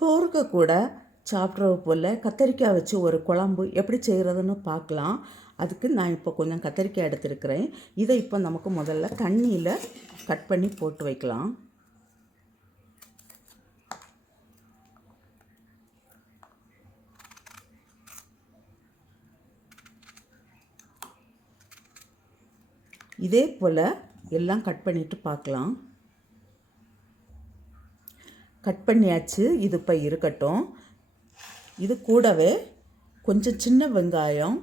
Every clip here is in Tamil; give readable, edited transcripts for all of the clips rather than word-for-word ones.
சோறுக்கு கூட சாப்பிட்றது போல் கத்தரிக்காய் வச்சு ஒரு குழம்பு எப்படி செய்கிறதுன்னு பார்க்கலாம். அதுக்கு நான் இப்போ கொஞ்சம் கத்தரிக்காய் எடுத்துருக்கிறேன். இதை இப்போ நமக்கு முதல்ல தண்ணியில் கட் பண்ணி போட்டு வைக்கலாம். இதே போல் எல்லாம் கட் பண்ணிவிட்டு பார்க்கலாம். கட் பண்ணியாச்சு. இது இப்போ இருக்கட்டும். இது கூடவே கொஞ்சம் சின்ன வெங்காயம்,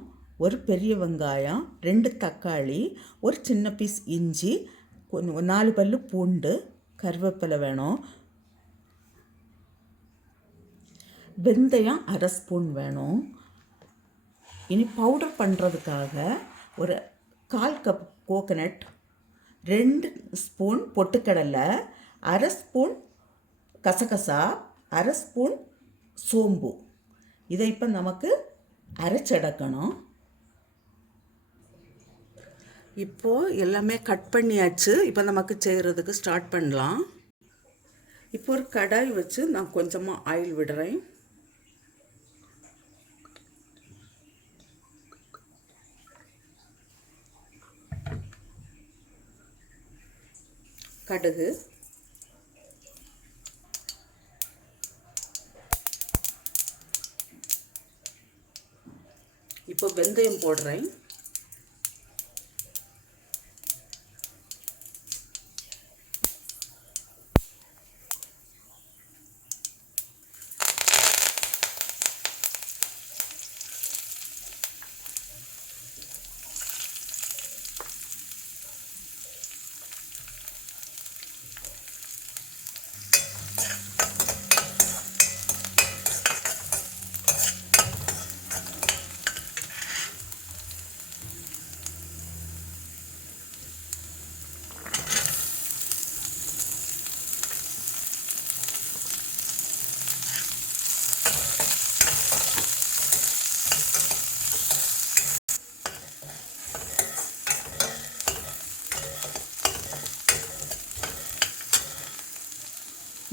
ஒரு பெரிய வெங்காயம், 2 தக்காளி, ஒரு சின்ன பீஸ் இஞ்சி, கொஞ்சம் 4 பல்லு பூண்டு, கருவேப்பிலை வேணும், வெந்தயம் 1/2 ஸ்பூன் வேணும். இனி பவுடர் பண்ணுறதுக்காக ஒரு 1/4 கப் கோகனட், 2 ஸ்பூன் பொட்டுக்கடலை, 1/2 ஸ்பூன் கசகசா, 1/2 ஸ்பூன் சோம்பு. இதை இப்போ நமக்கு அரைச்செடுக்கணும். இப்போது எல்லாமே கட் பண்ணியாச்சு. இப்போ நமக்கு செய்கிறதுக்கு ஸ்டார்ட் பண்ணலாம். இப்போ ஒரு கடாய் வச்சு நான் கொஞ்சமாக ஆயில் விடுறேன். கடுகு, இப்போ வெந்தயம் போடுறேன்.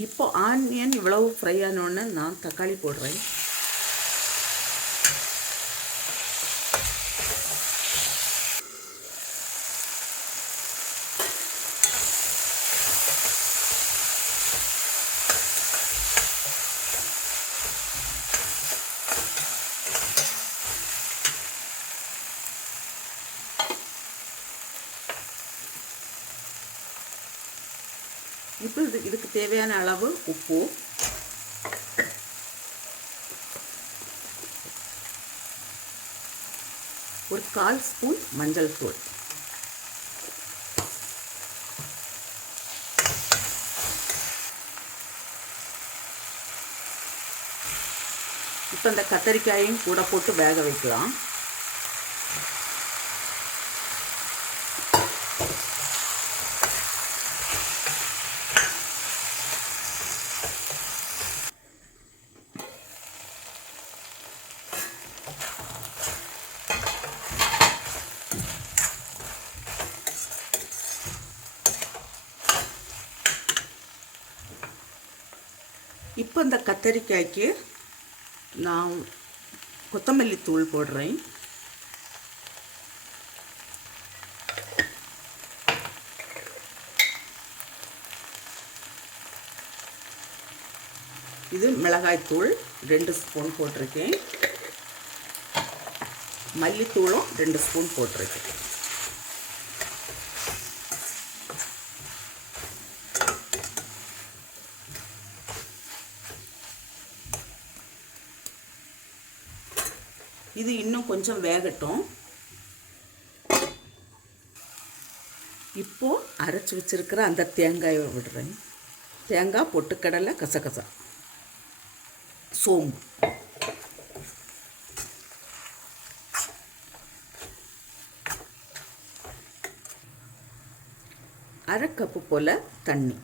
இப்போ ஆனியன் இவ்வளவு ஃப்ரை ஆனோடனே நான் தக்காளி போடுறேன். இப்போ இதுக்கு தேவையான அளவு உப்பு, ஒரு 1/4 ஸ்பூன் மஞ்சள் தூள், இப்போ இந்த கத்தரிக்காயையும் கூட போட்டு வேக வைக்கலாம். இப்போ இந்த கத்தரிக்காய்க்கு நான் கொத்தமல்லி தூள் போடுறேன். இது மிளகாய்த்தூள் 2 ஸ்பூன் போட்டிருக்கேன். மல்லித்தூளும் 2 ஸ்பூன் போட்டிருக்கேன். இது இன்னும் கொஞ்சம் வேகட்டும். இப்போது அரைச்சி வச்சிருக்கிற அந்த தேங்காயை விடுறேன். தேங்காய், பொட்டுக்கடலை, கசகசா, சோம்பு, அரை கப்பு போல் தண்ணி,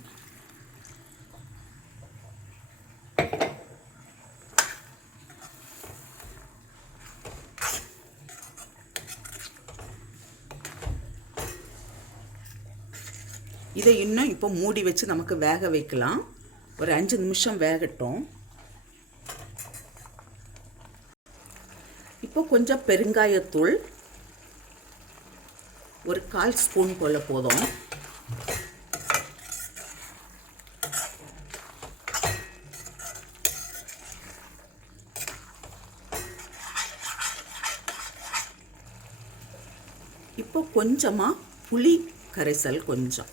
இதை இன்னும் இப்போ மூடி வச்சு நமக்கு வேக வைக்கலாம். ஒரு 5 நிமிஷம் வேகட்டும். இப்போ கொஞ்சம் பெருங்காயத்தூள் ஒரு 1/4 ஸ்பூன் போல் போதும். இப்போ கொஞ்சமாக புளி கரைசல் கொஞ்சம்.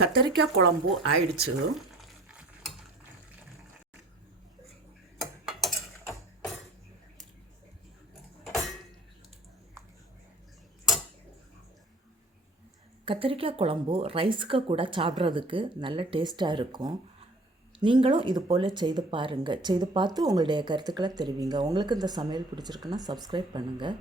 கத்தரிக்காய் குழம்பு ஆயிடுச்சு. கத்தரிக்காய் குழம்பு ரைஸுக்கு கூட சாப்பிட்றதுக்கு நல்ல டேஸ்ட்டாக இருக்கும். நீங்களும் இது போல் செய்து பாருங்கள். செய்து பார்த்து உங்களுடைய கருத்துக்களை தெரிவிங்க. உங்களுக்கு இந்த சமையல் பிடிச்சிருக்குன்னா சப்ஸ்கிரைப் பண்ணுங்கள்.